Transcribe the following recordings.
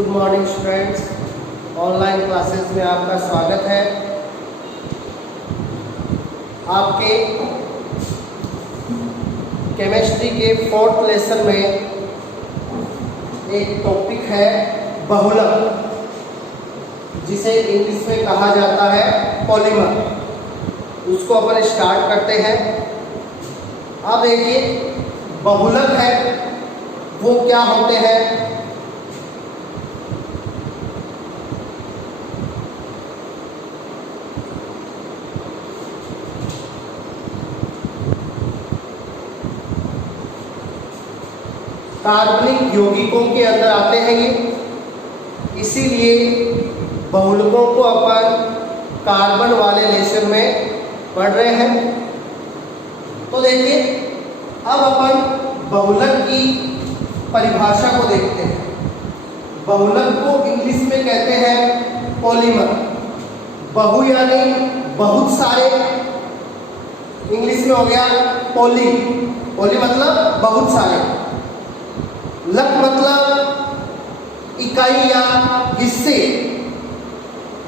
Good morning students, online classes में आपका स्वागत है। आपके केमिस्ट्री के 4th लेसन में एक टॉपिक है बहुलक, जिसे इंग्लिश में कहा जाता है पॉलीमर। उसको अपन स्टार्ट करते हैं। अब देखिए, बहुलक है वो क्या होते हैं। कार्बनिक यौगिकों के अंदर आते हैं ये, इसीलिए बहुलकों को अपन कार्बन वाले लेसन में पढ़ रहे हैं। तो देखिए, अब अपन बहुलक की परिभाषा को देखते हैं। बहुलक को इंग्लिश में कहते हैं पॉलीमर। बहु यानी बहुत सारे, इंग्लिश में हो गया पॉली। पॉली मतलब बहुत सारे, लक मतलब इकाई या हिस्से,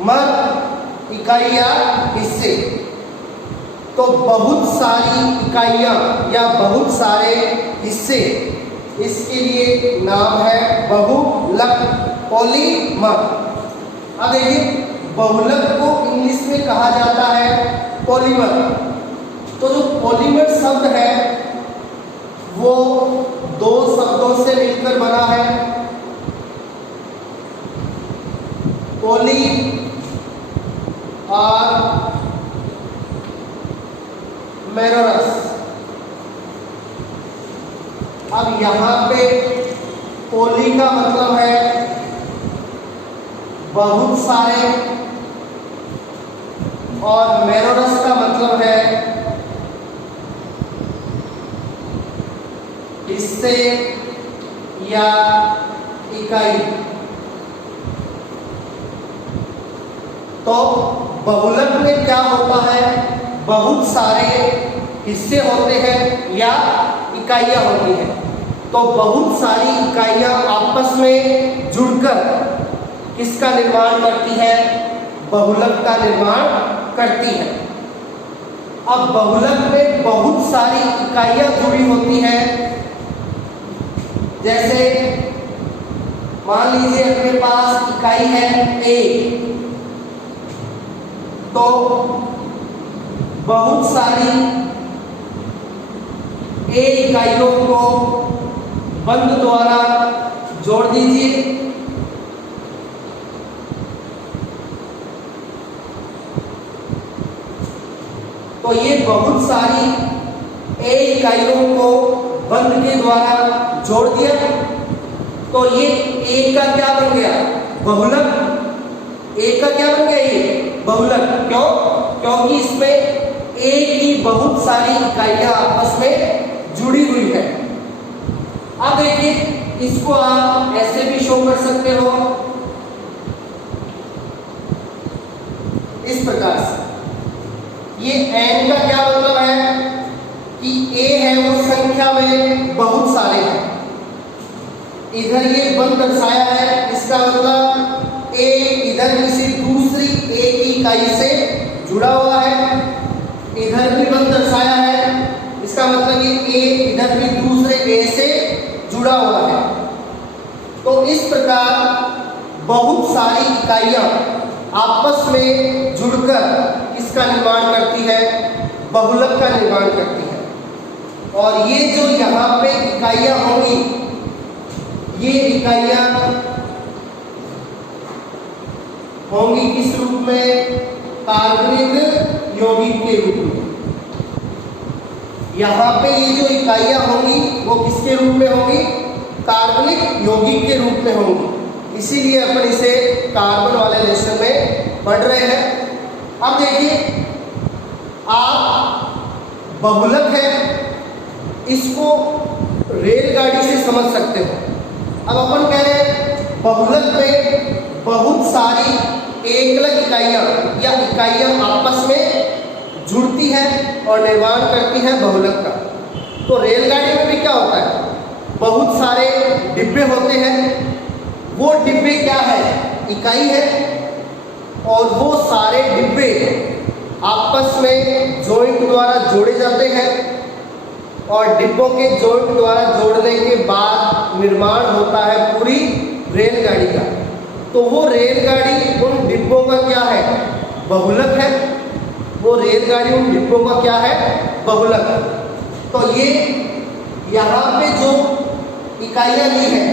मर इकाई या हिस्से। तो बहुत सारी इकाइयां या बहुत सारे हिस्से, इसके लिए नाम है बहुलक, पॉलीमर। अब देखिए, बहुलक को इंग्लिश में कहा जाता है पॉलीमर। तो जो पॉलीमर शब्द है वो दो शब्दों से मिलकर बना है। पॉली और मेरोरस। अब यहां पे पॉली का मतलब है बहुत सारे, और मेरोरस का मतलब है हिस्से या इकाई। तो बहुलक में क्या होता है, बहुत सारे हिस्से होते हैं या इकाइयां होती हैं। तो बहुत सारी इकाइयां आपस में जुड़कर किसका निर्माण करती है, बहुलक का निर्माण करती है। अब बहुलक में बहुत सारी इकाइयां जुड़ी होती हैं। जैसे मान लीजिए अपने पास इकाई है A, तो बहुत सारी A इकाइयों को बंध द्वारा जोड़ दीजिए। तो ये बहुत सारी A इकाइयों को बंध के द्वारा जोड़ दिया, तो ये एक का क्या बन गया, बहुलक। एक का क्या बन गया, ये बहुलक। क्यों? क्योंकि इसमें एक की बहुत सारी इकाइयां आपस में जुड़ी हुई है। अब देखिए, इसको आप ऐसे भी शो कर सकते हो, इस प्रकार से। ये n का क्या मतलब है कि A है वो संख्या में बहुत सारे हैं। इधर ये बंद दर्शाया है, इसका मतलब A इधर किसी दूसरी A की इकाई से जुड़ा हुआ है। इधर भी बंद दर्शाया है, इसका मतलब ये A इधर भी दूसरे A से जुड़ा हुआ है। तो इस प्रकार बहुत सारी इकाइयां आपस में जुड़कर इसका निर्माण करती है, बहुलक का निर्माण करती है। और ये जो यहाँ पे इकाइयां होंगी, ये इकाइयां होंगी किस रूप में, कार्बनिक यौगिक के रूप में। यहाँ पे ये जो इकाइयां होंगी वो किसके रूप में होंगी, कार्बनिक यौगिक के रूप में होंगी। इसीलिए अपन इसे कार्बन वाले लेसन में पढ़ रहे हैं। अब देखिए, आप बहुलक है इसको रेलगाड़ी से समझ सकते हो। अब अपन कह रहे हैं बहुलक में बहुत सारी एकलक इकाइयां या इकाइयां आपस में जुड़ती हैं और निर्माण करती हैं बहुलक का। तो रेलगाड़ी में भी क्या होता है, बहुत सारे डिब्बे होते हैं वो डिब्बे क्या है, इकाई है, और वो सारे डिब्बे आपस में जॉइंट द्वारा जोड़े जाते हैं, और डिब्बों के जॉइंट द्वारा जोड़ने के बाद निर्माण होता है पूरी रेलगाड़ी का। तो वो रेलगाड़ी उन डिब्बों का क्या है, बहुलक है। वो रेलगाड़ी उन डिब्बों का क्या है, बहुलक। तो ये यहाँ पे जो इकाइयाँ ली हैं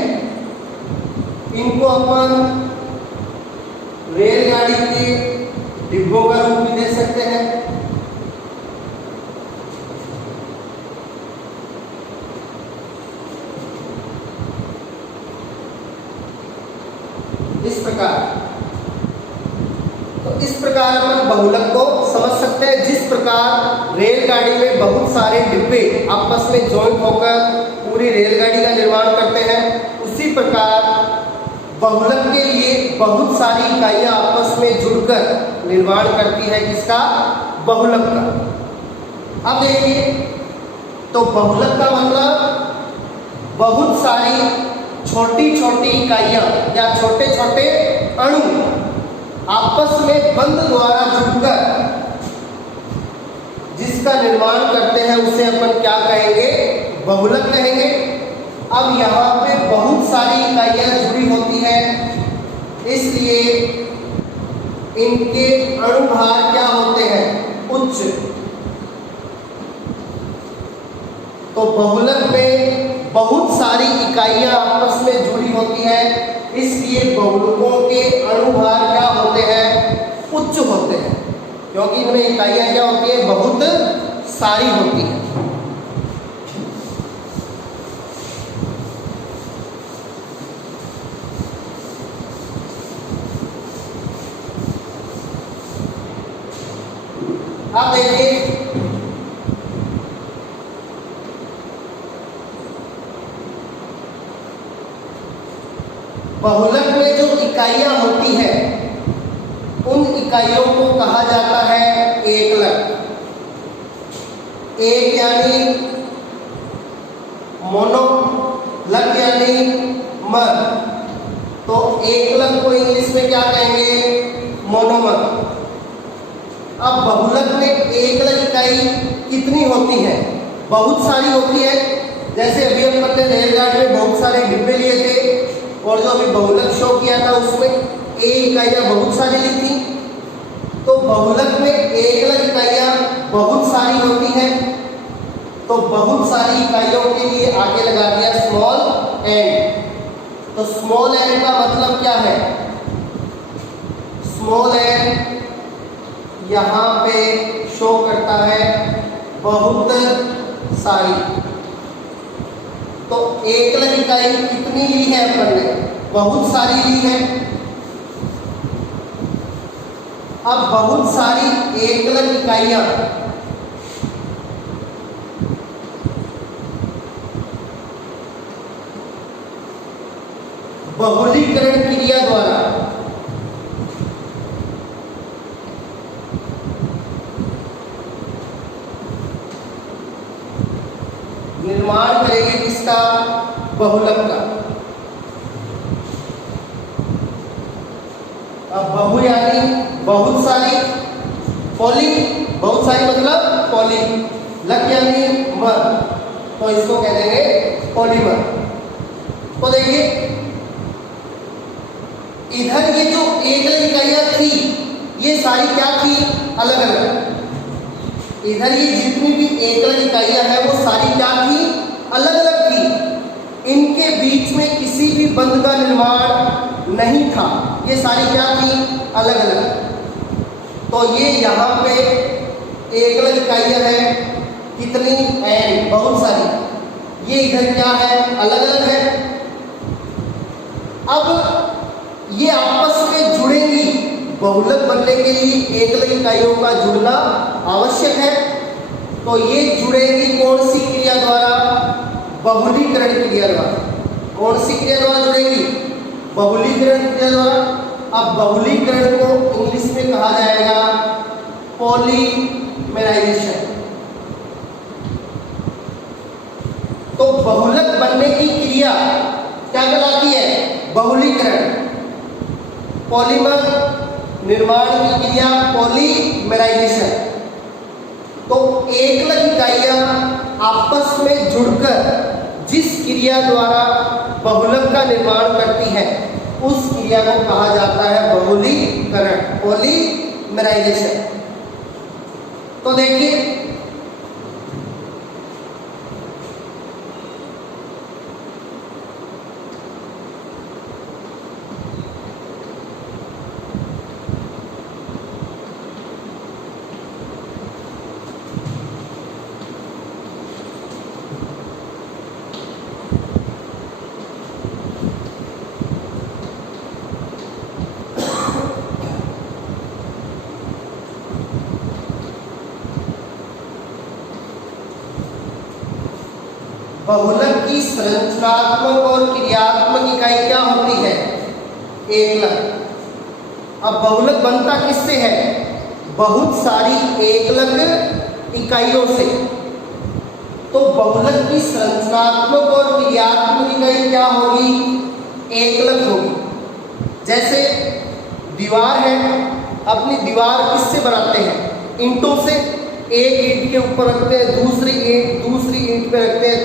इनको अपन रेलगाड़ी के डिब्बों का रूप भी दे सकते हैं। इस प्रकार, तो इस प्रकार अपन बहुलक को समझ सकते हैं। जिस प्रकार रेलगाड़ी में बहुत सारे डिब्बे आपस में जॉइंट होकर पूरी रेलगाड़ी का निर्माण करते हैं, उसी प्रकार बहुलक के लिए बहुत सारी इकाइयां आपस में जुड़कर निर्माण करती है किसका, बहुलक का। अब देखिए, तो बहुलक का मतलब बहुत सारी छोटी छोटी इकाइयां या छोटे छोटे अणु आपस में बंध द्वारा जुड़कर जिसका निर्माण करते हैं उसे अपन क्या कहेंगे, बहुलक कहेंगे। अब यहाँ पे बहुत सारी इकाइयां जुड़ी होती हैं, इसलिए इनके अणुभार क्या होते हैं, उच्च। तो बहुलक में बहुत सारी इकाइयां आपस में जुड़ी होती हैं, इसलिए बहुलकों के अणुभार क्या होते हैं, उच्च होते हैं, क्योंकि इनमें इकाइयां क्या होती है, बहुत सारी होती हैं। अब देखिए, बहुलक में जो इकाइयां होती हैं उन इकाइयों को कहा जाता है एकलक। एक यानी मोनो, लक यानी मर। तो एकलक को इंग्लिश में क्या कहेंगे, मोनोमर। अब बहुलक में एकलक इकाई कितनी होती है, बहुत सारी होती है। जैसे अभी अपन ने रेलगाड़ी में बहुत सारे डिब्बे लिए थे और जो अभी बहुलक शो किया था उसमें एक इकाइयां बहुत सारी ली थी। तो बहुलक में एकलक इकाइयां बहुत सारी होती हैं, तो बहुत सारी इकाइयों के लिए आगे लगा दिया स्मॉल एन। तो स्मॉल एन का मतलब क्या है, स्मॉल एन यहाँ पे शो करता है बहुत सारी। तो एकलक इकाई कितनी ली है अपन ने, बहुत सारी ली है। अब बहुत सारी एकलक इकाइयां बहुलीकरण क्रिया द्वारा निर्माण करेगी किसका, बहुलक का। अब बहु यानी बहुत सारी, पॉली बहुत सारी मतलब पॉली, लक यानी मर, तो इसको कह देंगे पॉलीमर। तो देखिए इधर ये जो एकलक इकाइयां थी ये सारी क्या थी, अलग अलग। इधर ये जितनी भी एकलक इकाइयां हैं वो सारी क्या थी, अलग अलग थी। इनके बीच में किसी भी बंध का निर्माण नहीं था, ये सारी क्या थी, अलग अलग। तो ये यहाँ पे एकलक इकाइयां हैं कितनी, एन, बहुत सारी। ये इधर क्या है, अलग अलग है। अब ये आपस में जुड़ेंगी, बहुलक बनने के लिए एकलक इकाइयों का जुड़ना आवश्यक है। तो ये जुड़ेगी कौन सी क्रिया द्वारा, बहुलीकरण क्रिया द्वारा। कौन सी क्रिया द्वारा जुड़ेगी, बहुलीकरण क्रिया द्वारा। अब बहुलीकरण को इंग्लिश में कहा जाएगा पॉलीमराइजेशन। तो बहुलक बनने की क्रिया क्या कहलाती है, बहुलीकरण, पॉलीमर निर्माण की क्रिया पॉलीमराइजेशन। तो एकलक इकाइयां आपस में जुड़कर जिस क्रिया द्वारा बहुलक का निर्माण करती है उस क्रिया को कहा जाता है बहुलीकरण, पॉलीमराइजेशन। तो देखिए बहुलक की संरचनात्मक और क्रियात्मक इकाई क्या होती है? एकलक। अब बहुलक बनता किससे है? बहुत सारी एकलक इकाइयों से। तो बहुलक की संरचनात्मक और क्रियात्मक इकाई क्या होगी? एकलक होगी। जैसे दीवार है, अपनी दीवार किससे बनाते हैं? ईंटों से। एक ईंट के ऊपर रखते हैं दूसरी ईंट पे रखते हैं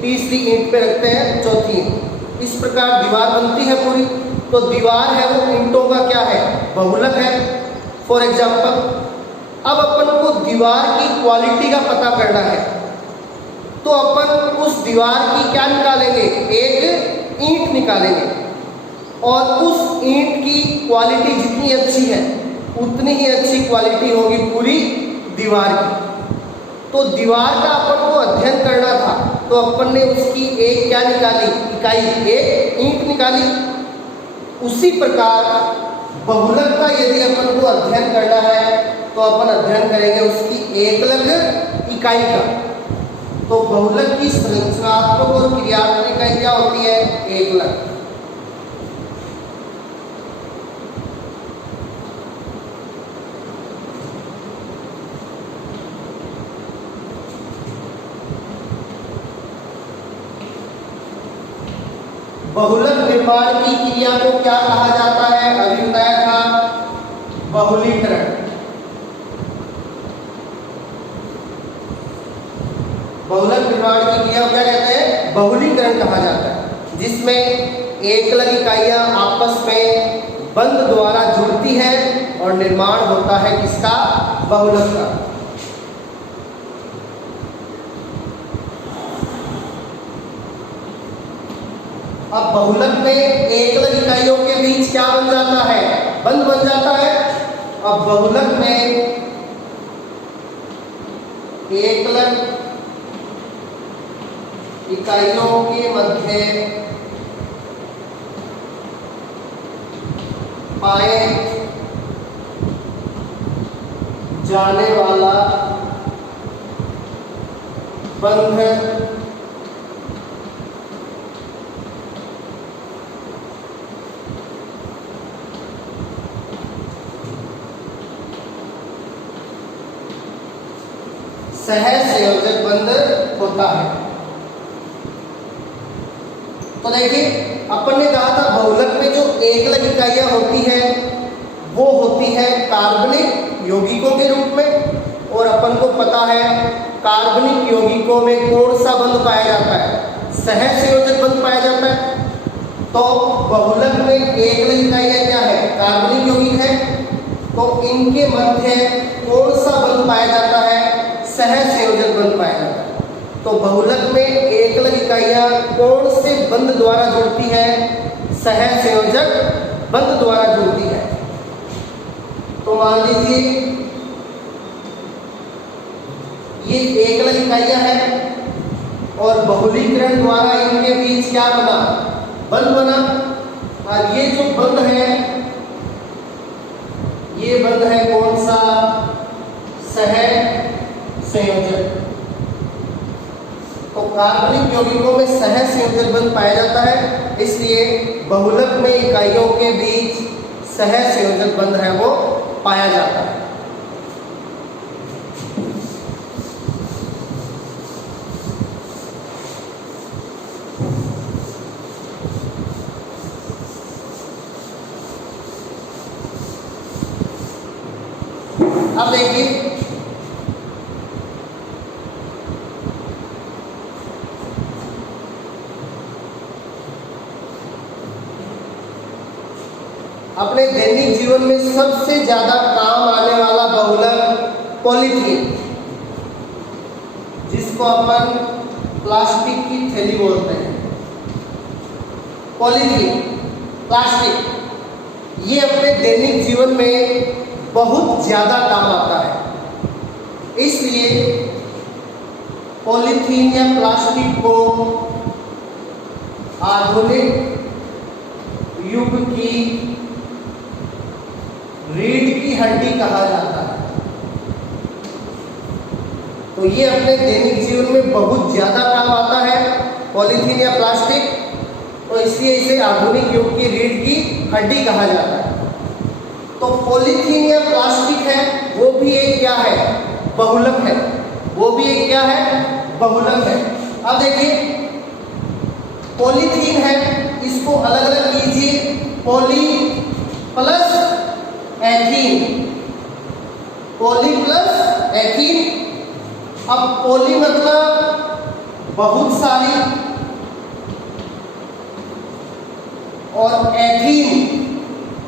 तीसरी ईंट पे रखते हैं चौथी ईंट। इस प्रकार दीवार बनती है पूरी। तो दीवार है वो ईंटों का क्या है? बहुलक है। फॉर एग्जाम्पल, अब अपन को दीवार की क्वालिटी का पता करना है तो अपन उस दीवार की क्या निकालेंगे? एक ईंट निकालेंगे और उस ईंट की क्वालिटी जितनी अच्छी है उतनी ही अच्छी क्वालिटी होगी पूरी दीवार की। तो दीवार का अपन को अध्ययन करना था तो अपन ने उसकी एक क्या निकाली? इकाई, एक ईंट निकाली। उसी प्रकार बहुलक का यदि अपन को अध्ययन करना है तो अपन अध्ययन करेंगे उसकी एकलक इकाई का। तो बहुलक की संरचनात्मक और क्रियात्मक इकाई क्या होती है? एकलक। बहुलक निर्माण की क्रिया को क्या कहा जाता है? अभी बताया था, बहुलीकरण। बहुलक निर्माण की क्रिया को क्या कहते हैं? बहुलीकरण कहा जाता है, जिसमें एकलक इकाइयां आपस में बंध द्वारा जुड़ती है और निर्माण होता है किसका? बहुलक का। अब बहुलक में एकलक इकाइयों के बीच क्या बन जाता है? बंध बन जाता है। अब बहुलक में एकलक इकाइयों के मध्य पाए जाने वाला बंध सहसंयोजक बंध होता है। तो देखिए अपन ने कहा था बहुलक में जो एकलक इकाइयां होती है वो होती है कार्बनिक यौगिकों के रूप में। और अपन को पता है कार्बनिक यौगिकों में कौन सा बंध पाया जाता है? सहसंयोजक बंध पाया जाता है। तो बहुलक में एकलक इकाइयां क्या है? कार्बनिक यौगिक है। तो इनके मध्य कौन सा बंध पाया जाता है? सहसंयोजक बंध पाया जाता है। तो बहुलक में एकलक इकाइयां कौन से बंध द्वारा जुड़ती है? सहसंयोजक बंध द्वारा जुड़ती है। तो मान लीजिए ये एकलक इकाइयां हैं और बहुलीकरण द्वारा इनके बीच क्या बना? बंध बना। और ये जो बंध है ये बंध है कौन सा? सहसंयोजक। तो कार्बनिक यौगिकों में सहसंयोजक बंध पाया जाता है, इसलिए बहुलक में इकाइयों के बीच सहसंयोजक बंध है वो पाया जाता है। अब देखिए अपने दैनिक जीवन में सबसे ज्यादा काम आने वाला बहुलक पॉलीथीन, जिसको अपन प्लास्टिक की थैली बोलते हैं। पॉलीथीन, प्लास्टिक, ये अपने दैनिक जीवन में बहुत ज्यादा काम आता है। इसलिए पॉलीथीन या प्लास्टिक को आधुनिक युग की रीढ़ की हड्डी कहा जाता है। तो ये अपने दैनिक जीवन में बहुत ज्यादा काम आता है पॉलीथीन या प्लास्टिक, तो इसलिए इसे आधुनिक युग की रीढ़ की हड्डी कहा जाता है। तो पॉलीथीन या प्लास्टिक है वो भी एक क्या है, बहुलक है। वो भी एक क्या है, बहुलक है। अब देखिए पॉलीथीन है, इसको अलग अलग कीजिए, poly plus ethene, poly plus ethene. अब पॉली मतलब बहुत सारी और एथीन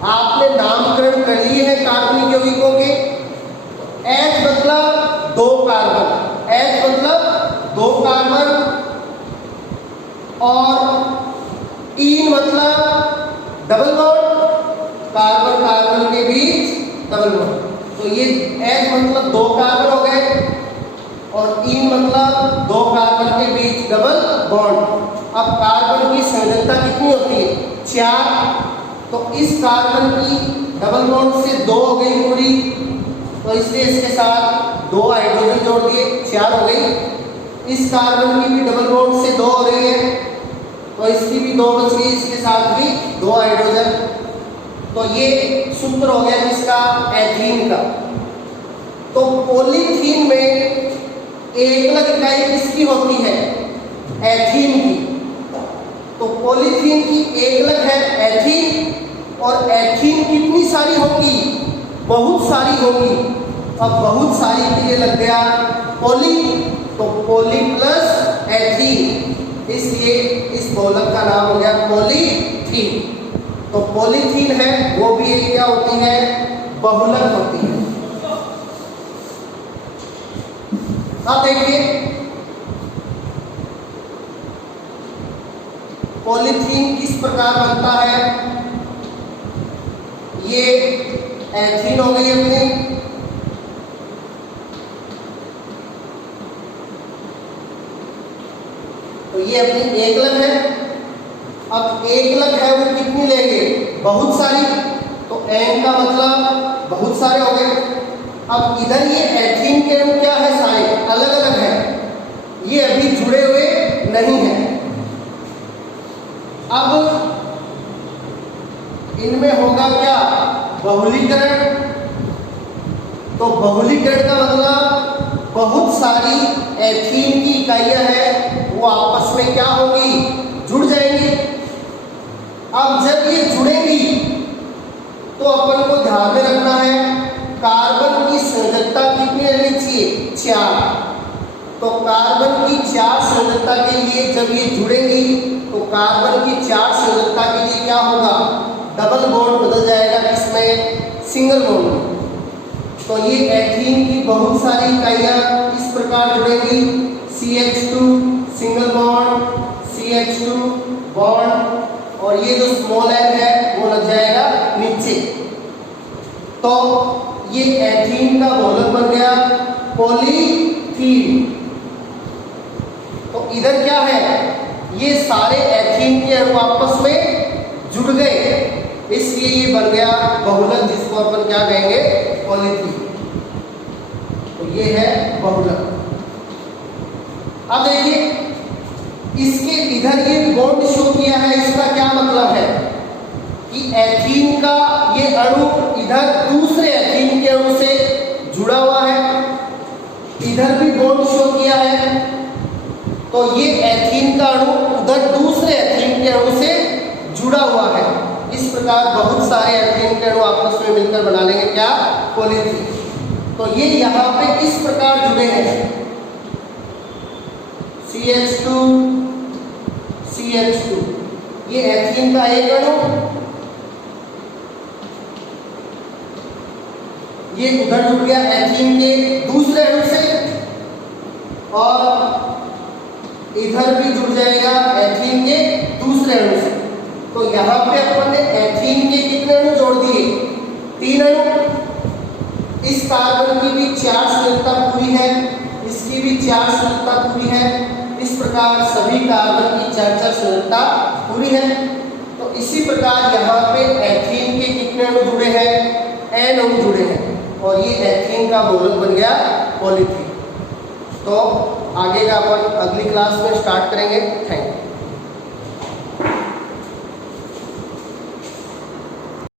आपने नामकरण कर लिए हैं कार्बनिक यौगिकों के। एच मतलब 2 कार्बन, एच मतलब 2 कार्बन, और ईन मतलब डबल बॉन्ड, कार्बन कार्बन के बीच डबल बॉन्ड। तो ये एच मतलब 2 कार्बन हो गए और ईन मतलब 2 कार्बन के बीच डबल बॉन्ड। अब कार्बन की संयोजकता कितनी होती है, 4। तो इस कार्बन की डबल बॉन्ड से 2 हो गई पूरी, तो इसलिए इसके साथ 2 हाइड्रोजन जोड़ दिए, 4 हो गई। इस कार्बन की भी डबल बॉन्ड से 2 हो रही है, तो इसकी भी 2 बच गई, इसके साथ भी 2 हाइड्रोजन। तो ये सूत्र हो गया किसका, एथीन का। तो पॉलीथीन में एकलक इकाई किसकी होती है, एथीन की। तो पॉलीथीन की एकलक है एथीन, और एथीन कितनी सारी होगी, बहुत सारी होगी। अब बहुत सारी के लिए लग गया पॉली, तो पॉली प्लस एथीन, इसलिए इस बहुलक का नाम हो गया पॉलीथीन। तो पॉलीथीन है वो भी एक क्या होती है, बहुलक होती है। अब देखिए पॉलीथीन किस प्रकार बनता है। ये एथीन हो गई अपनी, तो ये अपनी एकलक है। अब एकलक है वो कितनी लेंगे, बहुत सारी, तो एन का मतलब बहुत सारे हो गए। अब इधर ये एथीन के अणु क्या है, सारे अलग अलग है, ये अभी जुड़े हुए नहीं है। अब इनमें होगा क्या, बहुलीकरण। तो बहुलीकरण का मतलब बहुत सारी एथीन की इकाइयां हैं वो आपस में क्या होगी, जुड़ जाएंगी। अब जब ये जुड़ेंगी तो अपन को ध्यान में रखना है कार्बन की संयोजकता कितनी रहनी चाहिए, 4। तो कार्बन की 4 संयोजकता के लिए जब ये जुड़ेंगी तो कार्बन की 4 संयोजकता के लिए क्या होगा, डबल बॉन्ड बदल जाएगा किसमें, सिंगल बॉन्ड में। तो ये एथीन की बहुत सारी इकाइयां इस प्रकार जुड़ेंगी, CH2 single bond, CH2 bond, और ये जो स्मॉल n है वो लग जाएगा नीचे। तो ये एथीन का बहुलक बन गया पॉलीथीन। तो इधर क्या है, ये सारे एथीन के अणु आपस में जुड़ गए, इसलिए ये बन गया बहुलक, जिसको अपन क्या कहेंगे, पॉलीथीन। तो ये है बहुलक। अब देखिए इसके इधर ये बॉन्ड शो किया है, इसका क्या मतलब है कि एथीन का ये अणु इधर दूसरे एथीन के अणु से जुड़ा हुआ है, इधर भी बॉन्ड शो किया है। तो ये एथीन का अणु उधर दूसरे एथीन के अणु से जुड़ा हुआ है। इस प्रकार बहुत सारे एथीन के अणु आपस में मिलकर बना लेंगे क्या, पॉलीथीन। तो ये यहाँ पे इस प्रकार जुड़े हैं, CH2 CH2, ये एथीन का एक अणु, ये उधर जुड़ गया एथीन के दूसरे अणु से, और इधर भी जुड़ जाएगा एथीन के दूसरे अणु से। तो यहाँ पे अपन ने एथीन के कितने अणु जोड़ दिए? 3 अणु। इस कार्बन की भी चार्ज शीतलता पूरी है, इसकी भी चार्ज शीतलता पूरी है, इस प्रकार सभी कार्बन की चार्ज शीतलता पूरी है। तो इसी प्रकार यहाँ पे एथीन के कितने अणु जुड़े हैं? N अणु जुड़े हैं, और ये एथीन का मॉडल बन गया पॉलीथीन। तो आगे का अपन अगली क्लास में स्टार्ट करेंगे। Thank you.